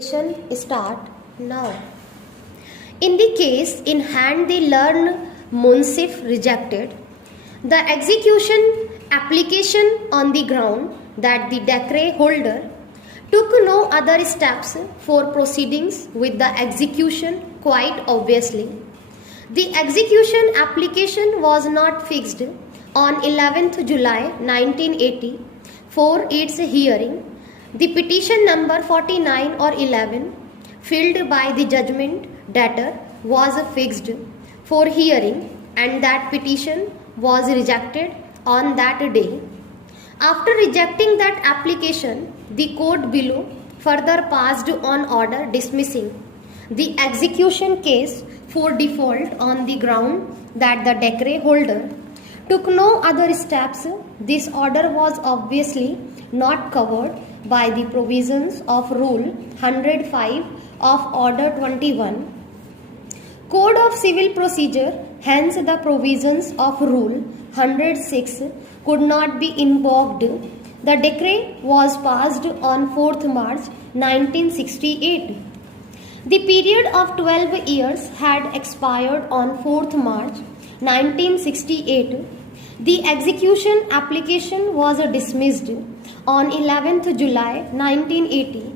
Start now. In the case in hand, the learned Munsif rejected the execution application on the ground that the decree holder took no other steps for proceedings with the execution. Quite obviously, the execution application was not fixed on 11th July 1980 for its hearing. The petition number 49 or 11 filled by the judgment debtor was fixed for hearing, and that petition was rejected on that day. After rejecting that application, the court below further passed on order dismissing the execution case for default on the ground that the decree holder took no other steps. This order was obviously not covered by the provisions of Rule 105 of Order 21 Code of Civil Procedure. Hence, the provisions of Rule 106 could not be invoked. The decree was passed on 4th March 1968. The period of 12 years had expired on 4th March 1968. The execution application was dismissed on 11th July 1980.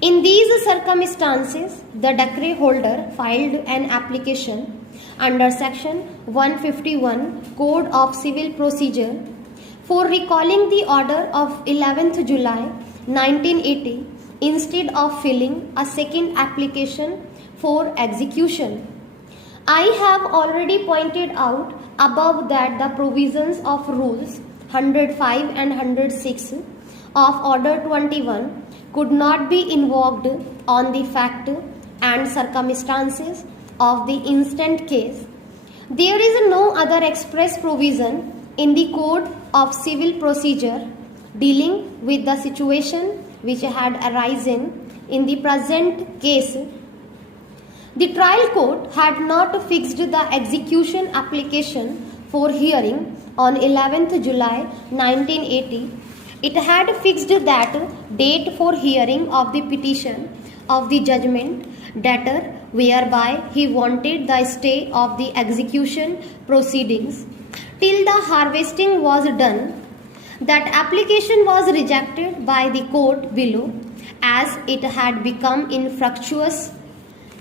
In these circumstances, the decree holder filed an application under Section 151 Code of Civil Procedure for recalling the order of 11th July 1980 instead of filing a second application for execution. I have already pointed out above that the provisions of Rules 105 and 106 of Order 21 could not be invoked on the fact and circumstances of the instant case. There is no other express provision in the Code of Civil Procedure dealing with the situation which had arisen in the present case. The trial court had not fixed the execution application for hearing on 11th July 1980. It had fixed that date for hearing of the petition of the judgment debtor, whereby he wanted the stay of the execution proceedings till the harvesting was done. That application was rejected by the court below as it had become infructuous.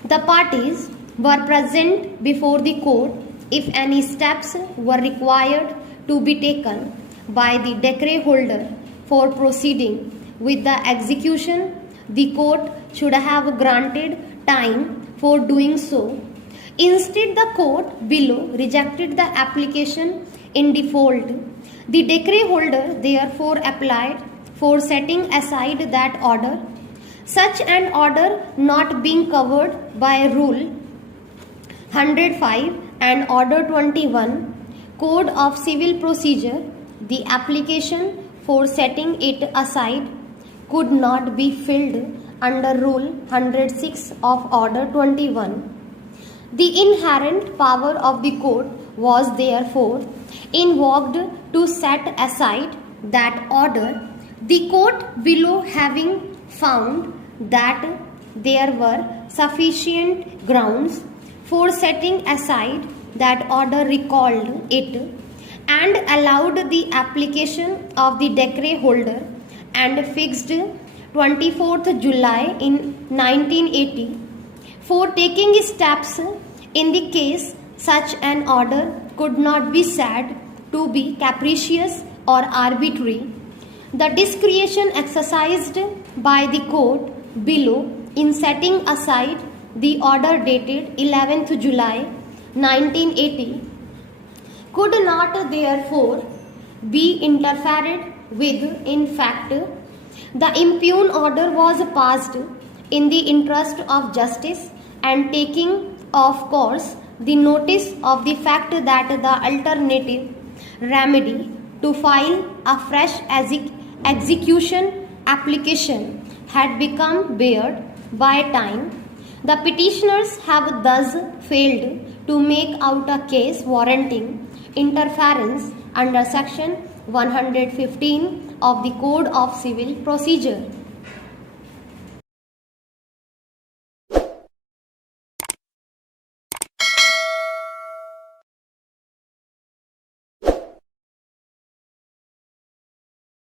The parties were present before the court. If any steps were required to be taken by the decree holder for proceeding with the execution, the court should have granted time for doing so. Instead, the court below rejected the application in default. The decree holder therefore applied for setting aside that order. Such an order not being covered by Rule 105 and Order 21 Code of Civil Procedure, the application for setting it aside could not be filled under Rule 106 of Order 21. The inherent power of the court was therefore invoked to set aside that order. The court below having found that there were sufficient grounds for setting aside that order, recalled it and allowed the application of the decree holder and fixed 24th July in 1980 for taking steps in the case. Such an order could not be said to be capricious or arbitrary. The discretion exercised by the court below in setting aside the order dated 11th July 1980 could not therefore be interfered with. In fact, the impugned order was passed in the interest of justice and taking, of course, the notice of the fact that the alternative remedy to file a fresh execution application had become barred by time. The petitioners have thus failed to make out a case warranting interference under Section 115 of the Code of Civil Procedure.